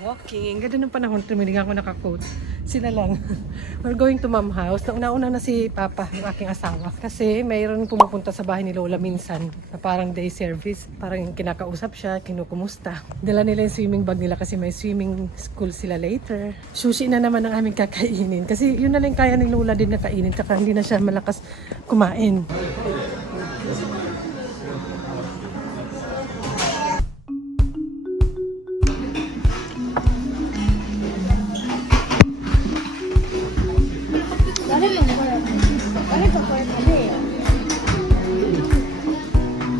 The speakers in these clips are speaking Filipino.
Walking. Ganda ng panahon. Tumiling ako naka-coat. Sila lang. We're going to mom house. Nauna na si Papa, yung aking asawa. Kasi mayroon pumupunta sa bahay ni Lola minsan. Na parang day service. Parang kinakausap siya, kinukumusta. Dala nila yung swimming bag nila kasi may swimming school sila later. Sushi na naman ang aming kakainin. Kasi yun na lang kaya ni Lola din na kainin. Tsaka hindi na siya malakas kumain.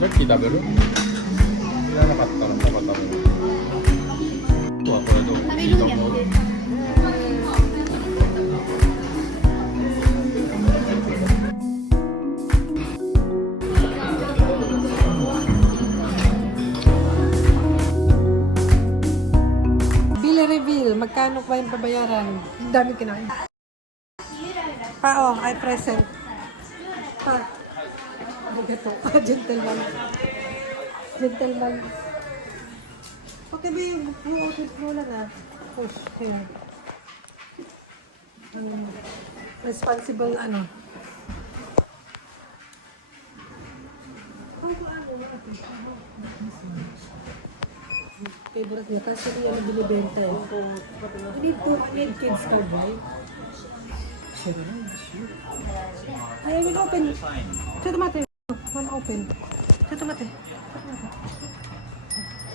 ジャッキー食べる？いらなかったらパパ食べる。あとはこれどう？いいと思う？Bill reveal. Magkano ba yung babayaran? Ang dami kinain. Oo, I present. Ito. Gentleman. Gentleman. Okay ba yung buo-outfit mo lang ah? Push. Here. Responsible ano? Favorite niya kasi niya na binibenta eh. I need kids card, right? Sure. Ay, I will open. Ito mate. One open. Ito mate.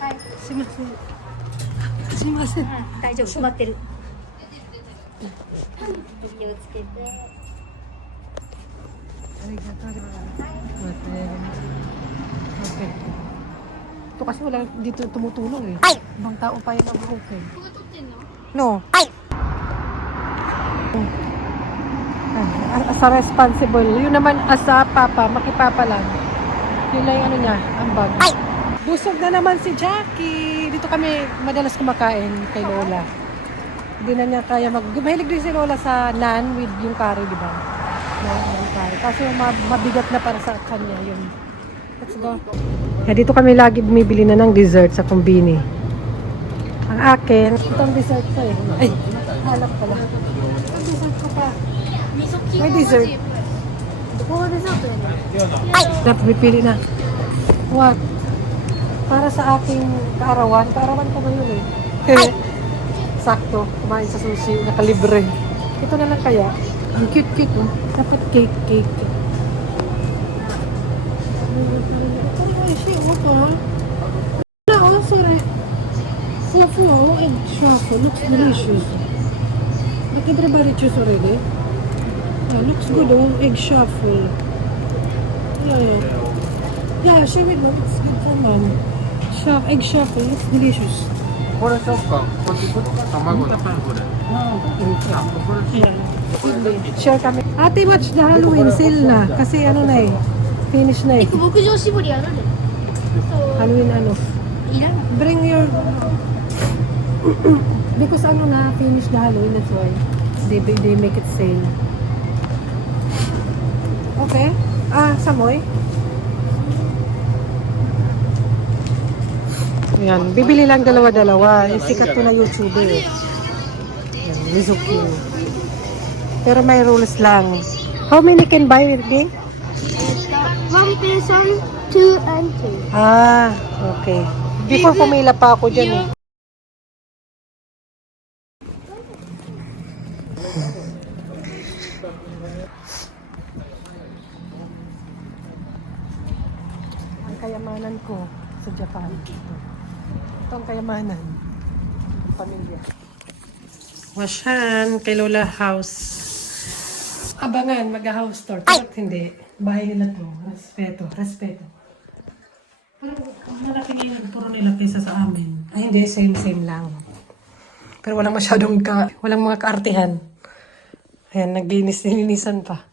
Hi. Sumasen. Sumasen. 大丈夫、閉まってる。気をつけて。 Arigato. Mate. Okay. Ito kasi wala dito tumutulong eh. Ibang tao pa yung mag-open. No. As a responsible. Yun naman as a papa, makipapa lang. Yun lang yung ano niya, ang bag. Busog na naman si Jackie. Dito kami madalas kumakain kay Lola. Hindi na niya kaya mahilig din si Lola sa naan with yung curry, di ba? Yung curry. Kasi mabigat na para sa kanya yun. Let's go. Dito kami lagi bumibili na ng dessert sa Kumbini. Ang akin, itong dessert ko eh. Ay, halap pala. Ang dessert ko pa. May dessert. Ay! Dapat pipili na. What? Para sa aking kaarawan. Kaarawan ko ngayon eh. Sakto. Kumain sa sushi. Nakalibre. Ito na lang kaya. Ang cute-cute oh. Dapat cake. Ay, siya oh. Wala oh, sorry. Fluffy egg truffle. Looks delicious. But everybody choose already. Looks good oh, egg shuffle. Yeah, share with them. It's good for mom. Egg shuffle, looks delicious. これしよっか。こっち卵だ。これ。 Share kami. Ate, watch the Halloween sale na. Kasi ano na eh. Finish na eh. 牧場絞りあるで。Halloween ano. いらない。 Bring your... Because ano na, finish the Halloween, that's why. They make it sale. Okay. Samoy. Yan. Bibili lang dalawa-dalawa. Sikat to na YouTuber. Yan. Mizuki. Pero may rules lang. How many can buy with me? 1 person, 2 and 2. Okay. Before pumila pa ako dyan eh. Ang kayamanan ko sa Japan. Ito ang kayamanan ng pamilya. Washan kay Lola House. Abangan, mag-house tour. Pero hindi. Bahay nila to. Respeto. Parang malaki na yung turo nila kaysa sa amin. Ay hindi, same lang. Pero walang masyadong walang mga kaartihan. Ayan, naglinis-linisan pa.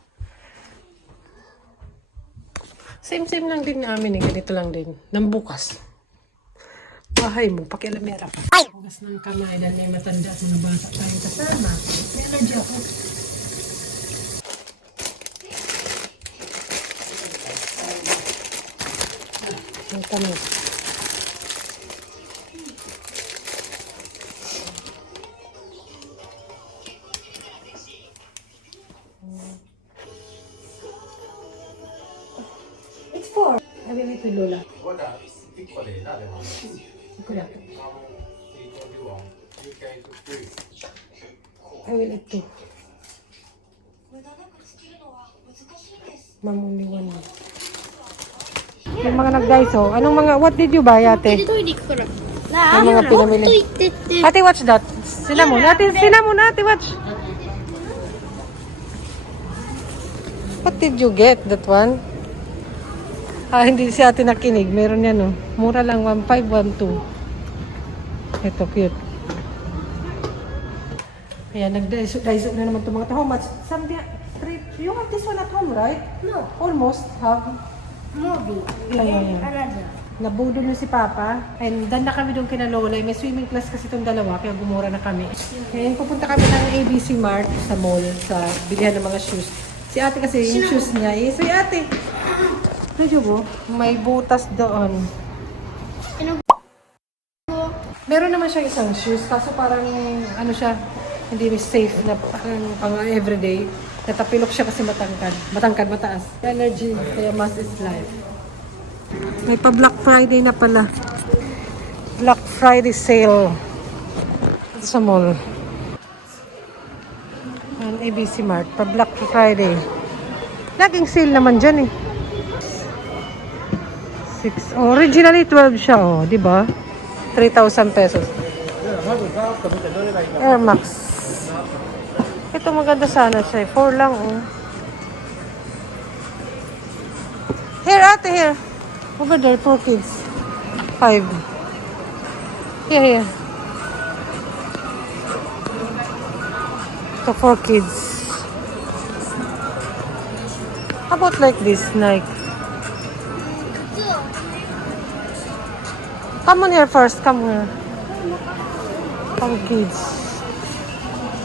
Same lang din namin eh. Ganito lang din. Nang bukas. Bahay mo, pakialamera pa. Hugas ng kamay dahil may matanda at mga bata tayong kasama. May allergy ako. Ang tamis. kay Lola. Guarda, piccolina, le mani. Kuya. UK I will eat two. Ma'am, only one. Yung mga nag-guys, oh. Anong mga, what did you buy, ate? トイレ行くから。 Yung mga ほっと pinamili. いてって。 Ate, watch that. Sila muna. Ate, watch. What did you get? That one? Ah, hindi si ate nakinig. Meron yan, oh. Mura lang, 1512. Ito, cute. Ayan, nag-daiso na naman itong mga to. How much? Something, 3. You have this one at home, right? No, Almost have. movie. Ayan. Another. Nabudol na si Papa. And dan na kami doon kina Lola. May swimming class kasi itong dalawa, kaya gumura na kami. Ngayon pupunta kami ng ABC Mart sa mall, sa bilihan ng mga shoes. Si ate kasi yung shoes niya. Eh, so ate, medyo po, may butas doon. Meron naman siya isang shoes, kaso parang ano siya, hindi safe na parang pang everyday. Natapilok siya kasi matangkad, mataas. Energy, kaya mass is life. May pa Black Friday na pala. Black Friday sale sa mall. Ang ABC Mart, pa Black Friday. Laging sale naman dyan eh. 6. Oh, originally 12 siya, oh, di ba? 3,000 pesos. Air Max. Ito maganda sana siya. 4 lang, oh. Here, ate, here. Over there, 4 kids. 5. Here. Ito, 4 kids. How about like this, Nike? Come on here first, come here. Pang kids.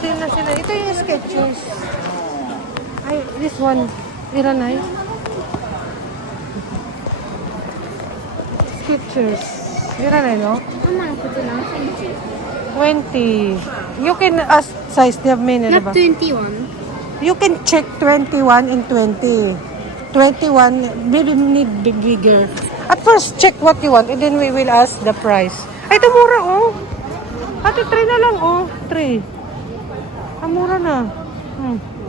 Sila. Ito yung Skechers. Ay, this one. Iranay. Skechers. Iranay, no? ママの靴何センチ 20. You can ask size. They have many, Not diba? 21. You can check 21 and 20. 21, maybe need bigger. At first, check what you want and then we will ask the price. Ay, ito mura, oh. Ate, 3 na lang, oh. 3. Ah, mura na.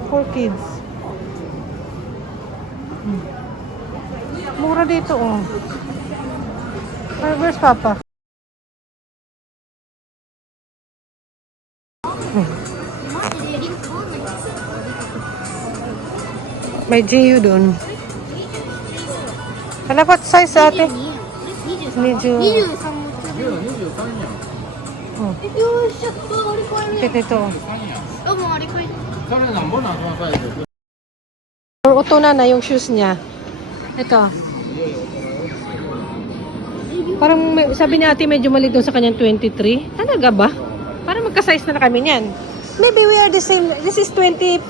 4 kids. Mura dito, oh. Ay, where's Papa? May GU dun. Ano ba size ate? 23 も Medyo. 23やん。Oh, よっしゃあれ買える ito. 3やん。あもうあれ買えるそれなんぼなんそのサイズ。 Or uto na yung shoes niya. Ito. Parang sabi niya ate medyo mali doon sa kanyang 23. Talaga ba? Parang magka-size na kami niyan. Maybe we are the same. This is 24.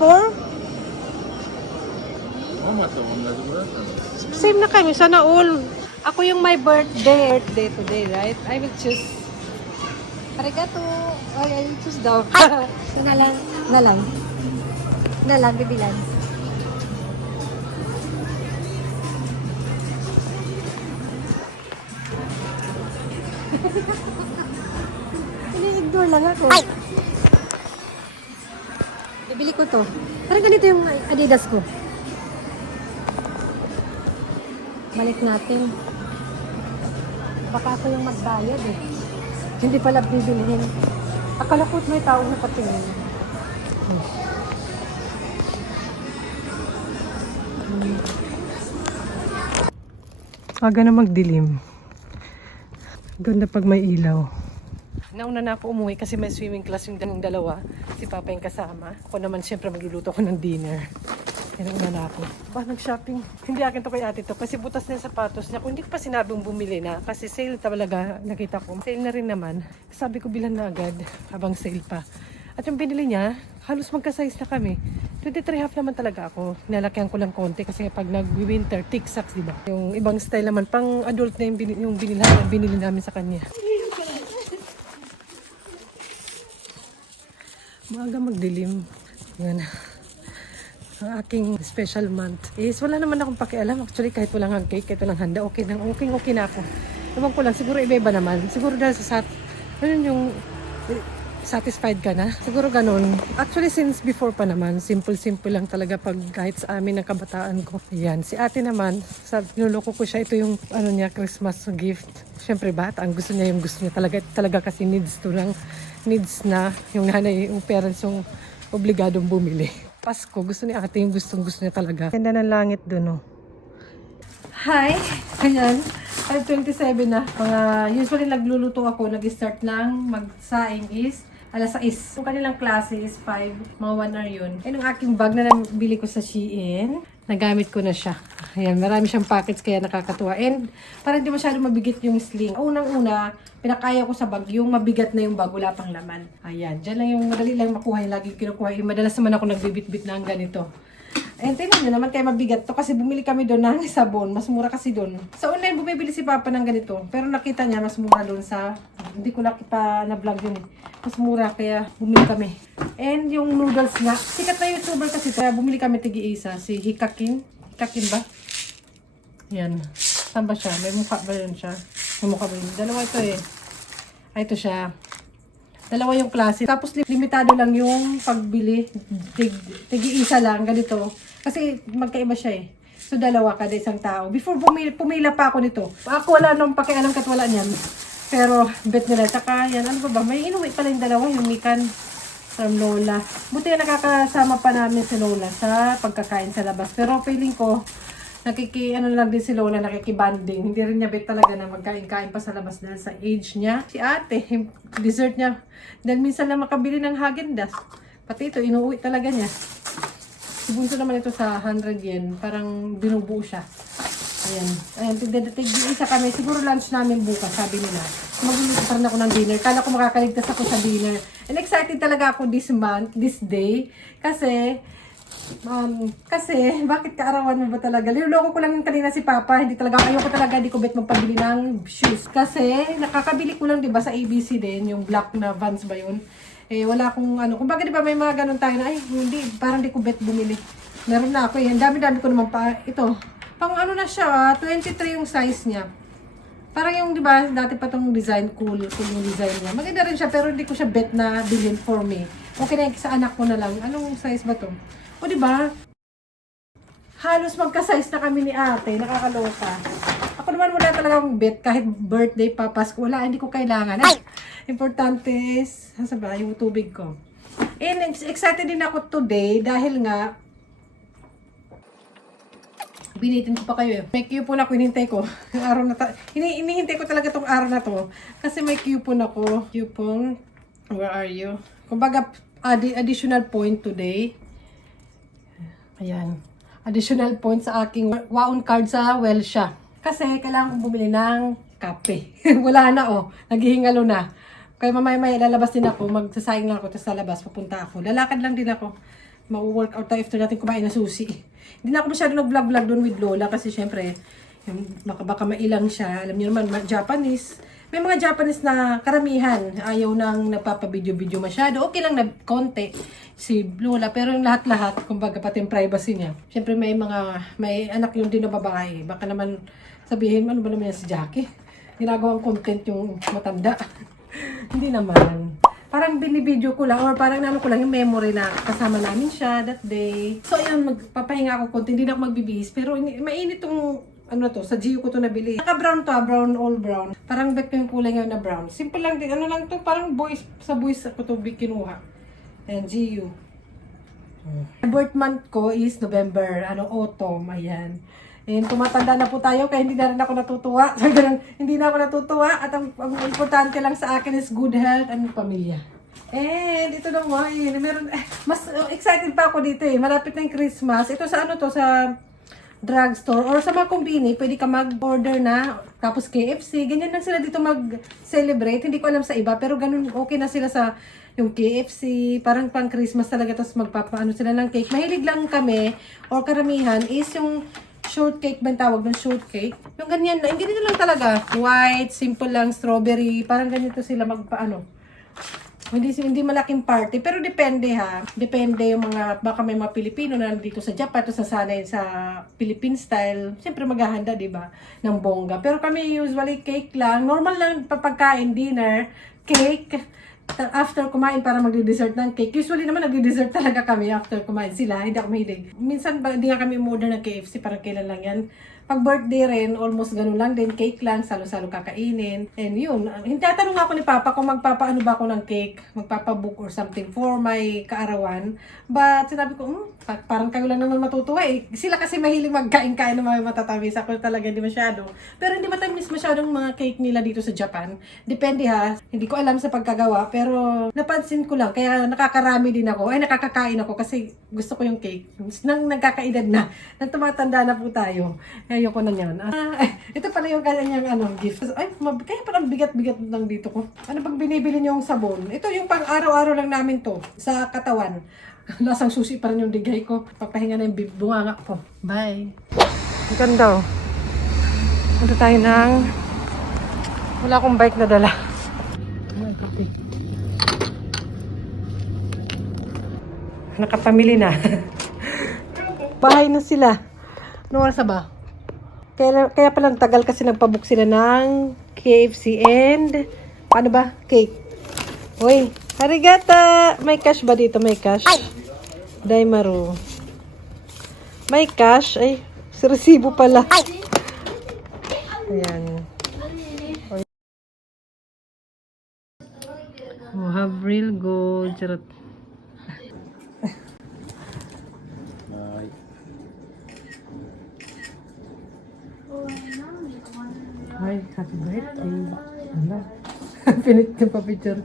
ママと同じぐらいだったの。 Same na kami. Sana all. Ako yung my birthday today, right? I will choose. Arigato. Ay, I will choose daw. So, na lang, bibilan. Ini-ignore lang ako. Ay! Bibili ko to. Parang ganito yung Adidas ko. Balik natin. Baka ako yung magbayad eh. Hindi pala bibilihin. Akala ko may tao na patingin. Aga na magdilim. Ganda pag may ilaw. Nauna na ako umuwi kasi may swimming class yung dalawa. Si Papa yung kasama. Ako naman siyempre magluluto ko ng dinner. Nauna na ako. Ba, nag-shopping. Hindi akin to kay ate to kasi butas na yung sapatos niya. Kung hindi ko pa sinabing bumili na kasi sale talaga nakita ko. Sale na rin naman. Sabi ko bilan na agad habang sale pa. At yung binili niya, halos magka-size na kami. 23 half naman talaga ako. Nalakyan ko lang konti kasi pag nag-winter, thick socks, diba? Yung ibang style naman, pang adult na yung binili namin sa kanya. Maaga magdilim. Yan. ang aking special month is wala naman akong pakialam. Actually, kahit walang ang cake, kahit walang handa, okay na ako. Ewan ko lang, siguro iba-iba naman. Siguro dahil sa ano yung satisfied ka na. Siguro ganun. Actually, since before pa naman, simple lang talaga pag kahit sa amin ng kabataan ko. Ayan. Si ate naman, niloloko ko siya. Ito yung ano niya, Christmas gift. Siyempre bata, ang gusto niya talaga kasi needs na yung nanay, yung parents yung obligadong bumili. Pasko, gusto ni ate yung gusto niya talaga. Ganda ng langit dun, oh. Hi! Ayan. 5:27 na. Usually nagluluto ako, nag-start ng magsaing is alas 6. Yung kanilang klase is 5, mga 1 hour yun. And yung aking bag na nabili ko sa Shein, nagamit ko na siya. Ayan, marami siyang packets kaya nakakatuwa. And parang hindi masyado mabigit yung sling. Unang-una, pinakaya ko sa bag, yung mabigat na yung bag, wala pang laman. Ayan, dyan lang yung madali lang makuha, yung lagi kinukuha. Yung madalas naman ako nagbibit-bit na ang ganito. And tingnan nyo naman kaya mabigat to kasi bumili kami doon ng sabon. Mas mura kasi doon. Sa online bumibili si Papa ng ganito. Pero nakita niya mas mura doon sa... Hindi ko pa na-vlog yun eh. Mas mura kaya bumili kami. And yung noodles nga. Sikat na YouTuber kasi kaya bumili kami tigi-isa. Si Hikakin. Hikakin ba? Yan. Saan ba siya? May mukha ba yun siya? May mukha ba yun? Dalawa ito eh. Ay, ito siya. Dalawa yung klase. Tapos limitado lang yung pagbili. Tigi-isa lang, ganito. Kasi magkaiba siya eh. So dalawa kada isang tao. Before pumila pa ako nito. Ako wala nang pakialam kat wala niyan. Pero bet nila. Tsaka yan, ano ba? May inuwi pala yung dalawa. Yung mikan from Lola. Buti na nakakasama pa namin si Lola sa pagkakain sa labas. Pero feeling ko, lang din si Lola, nakikibanding. Hindi rin niya bet talaga na magkain-kain pa sa labas dahil sa age niya. Si ate, yung dessert niya. Dahil minsan lang makabili ng Häagen-Dazs. Pati ito, inuwi talaga niya. Si Bunso naman ito sa 100 yen. Parang binubuo siya. Ayan, tig-isa kami. Siguro lunch namin bukas, sabi nila. Magluluto pa rin ako ng dinner. Kala ko makakaligtas ako sa dinner. And excited talaga ako this month, this day. Kasi bakit kaarawan mo ba talaga? Niloloko ko lang kanina si Papa. Ayoko talaga, hindi ko bet magpabili ng shoes. Kasi, nakakabili ko lang, diba, sa ABC din, yung black na Vans ba yun? Eh, wala akong kumbaga diba may mga ganun tayo na, ay, hindi, parang di ko bet bumili. Meron na ako eh. Ang dami-dami ko naman pa, ito. Pang ano na siya, 23 yung size niya. Parang yung, diba, dati pa tong design, cool yung design niya. Maganda rin siya, pero hindi ko siya bet na bilhin for me. Okay na sa anak ko na lang. Anong size ba to? O diba? Halos magka-size na kami ni ate. Nakakaloka. Ako naman wala talagang bet. Kahit birthday pa, Pasko. Wala, hindi ko kailangan. Ay! Importante is, saan ba? Yung tubig ko. And excited din ako today dahil nga binitin ko pa kayo eh. May coupon ako, hinihintay ko. Yung araw na hinihintay ko talaga tong araw na to. Kasi may coupon ako. Coupon, where are you? Kumbaga, additional point today. Ayan. Additional point sa aking waon card sa Welsha. Kasi kailangan kong bumili ng kape. Wala na oh. Naghihingalo na. Kaya mamaya lalabas din ako. Magsasayang lang ako. Tapos sa labas, papunta ako. Lalakad lang din ako. Mag-workout tayo after natin kumain na sushi. Hindi na ako masyado nag-vlog doon with Lola. Kasi syempre, baka mailang siya. Alam niyo naman, Japanese. May mga Japanese na karamihan. Ayaw nang nagpapabidyo-video masyado. Okay lang na konti si Lola. Pero yung lahat-lahat, kumbaga pati yung privacy niya. Syempre may anak yung din na babae. Baka naman sabihin, ano ba naman yan si Jackie? Ginagawang content yung matanda. Hindi naman. Parang binibideo ko lang or parang ko lang yung memory na kasama namin siya that day. So ayun, magpapahinga ako konti. Hindi na ako magbibihis. Pero mainit tong sa Gio ko to nabili. Naka-brown to, brown, all brown. Parang back ko yung kulay ngayon na brown. Simple lang din. Lang to, parang sa boys ako to kinuha. Ayan, Gio. Birth month ko is November, autumn, ayan. And tumatanda na po tayo kaya hindi na rin ako natutuwa. Hindi na ako natutuwa at ang importante lang sa akin is good health and pamilya. And ito naman, mas excited pa ako dito eh. Malapit na yung Christmas. Ito sa sa drugstore or sa mga kumbini, pwede ka mag-order na. Tapos KFC, ganyan lang sila dito mag-celebrate. Hindi ko alam sa iba, pero ganun okay na sila sa yung KFC, parang pang Christmas talaga. Tapos magpapaano sila ng cake. Mahilig lang kami, or karamihan, is yung shortcake ba yung tawag ng shortcake? Yung ganyan na, hindi nito lang talaga. White, simple lang, strawberry, parang ganito sila magpaano. Hindi malaking party, pero depende ha. Depende yung mga, baka may mga Pilipino na nandito sa Japan, to sasanay sa Philippine style. Siyempre maghahanda, di ba? Ng bongga. Pero kami usually cake lang. Normal lang pagkain, dinner, cake. After kumain para magdi-dessert ng cake. Usually naman nagdi-dessert talaga kami after kumain sila. Hindi ako mahilig. Minsan hindi nga kami umorder ng KFC, parang kailan lang yan. Pag birthday rin, almost ganun lang din. Cake lang, salo-salo kakainin. And yun, tatanong ako ni Papa kung magpapaano ba ako ng cake, magpapabook or something for my kaarawan. But sinabi ko, parang kayo lang naman matutuwa eh. Sila kasi mahilig magkain-kain ng mga matatamis. Ako talaga hindi masyado. Pero hindi matamis masyadong mga cake nila dito sa Japan. Depende ha. Hindi ko alam sa pagkagawa. Pero napansin ko lang. Kaya nakakarami din ako. Ay, nakakakain ako kasi gusto ko yung cake. Nang nagkakaedad na. Nang tumatanda na po tayo. Ayoko na yan. Ito pala yung kanyang gift. Ay, kaya parang bigat-bigat lang dito ko. Ano bang binibili niyong sabon? Ito yung pang araw-araw lang namin to. Sa katawan. Lasang susi pa rin yung digay ko. Papahinga na yung bunganga ko. Bye. Ang ganda oh. Punta tayo ng... Wala akong bike na dala. Ay, kape. Nakapamili na. Bahay na sila. Ano oras na ba? Kaya palang tagal kasi nagpabook sila ng KFC and paano ba? Cake. Uy, arigata! May cash ba dito? May cash? Daimaru. May cash? Ay, si resibo pala. Ayan. Oh, have real gold. Charot. Hi, happy birthday. Ala. Pinit ka pa picture.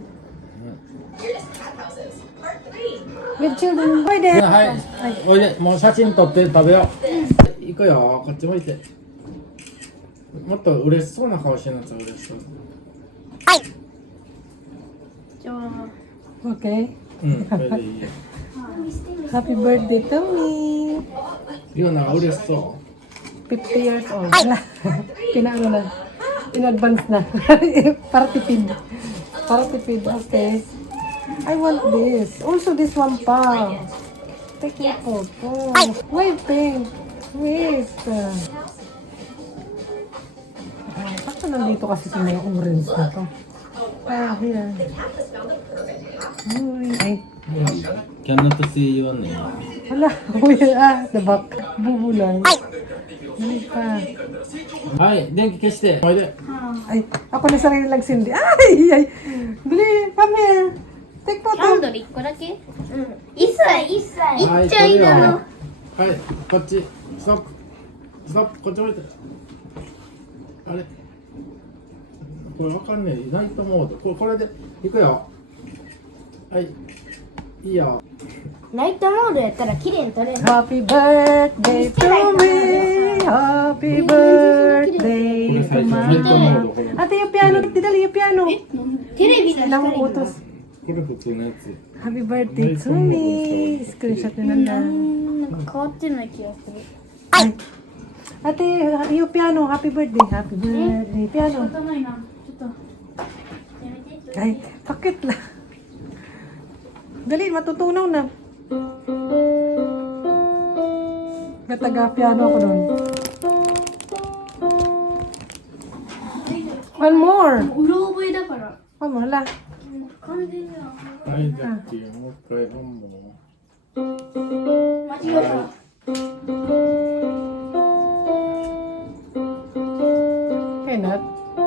With children. Hi there. はいおいでもう写真撮って食べよう行くよこっち向いてもっと嬉しそうな顔してるやつ嬉しそうOkay. うんそれでいいよ Happy birthday to me. リオナが嬉しそ 50 years old. Wala. Kinaano na. In advance na. Para tipid. Para tipid. Okay. I want this. Also this one pa. Take your photo. Wait, pink. Wait. Bakit nandito kasi ito mga orange na to? Ah, here. Uy. Ay. うキャンノットシー言わんねん Hala. Uy. Ah, the back. Bubulan. Dali pa. はい電気消しておいで Ay, ako na sarili lang sindi. Ay, ay. Dali, come here. Take キャン photo. ドル1個だけ1歳1歳はいいっちゃいなのはいこっちストップストップこっち置いてあれこれわかんねえナイトモードこれでいくよはいいいよナイトモードやったら綺麗に撮れる Happy birthday to me. Happy birthday これ to 最初ナ me. イトモードこれ Ate, yung piano. Dali, yung piano. テレビの Ilang 光 utos. これ普通のやつ Happy birthday to me. Screenshot na lang. なんか変わってない気がする Ay. Ate, yung piano. Happy birthday. Happy birthday. Piano. ないなちょっとやめて Ay, pakit lang. Dali, matutunaw na. Gataga-piano ako nun. One more. うろ覚えだから One more, hala. 完全にははいジャッキーもう一回本物間違えた Okay, not.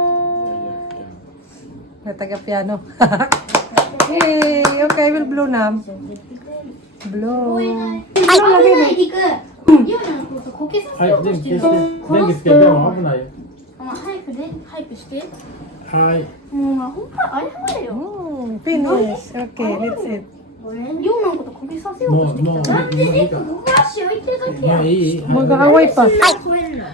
いやいやいや Gataga-piano. Yay! Okay, we'll blow na. Blow. 危ないリクリオナのことこけさせようとはい、してる電気消して。電気つけて、でも危ないよ。お前早くしてはい。もうお前ほんま謝れよ Finish. Okay, that's it. リオナのことこけさせようとしてきたなんでネット僕足置いてるだけやもういい。 Mag-aaway pa. 超えるの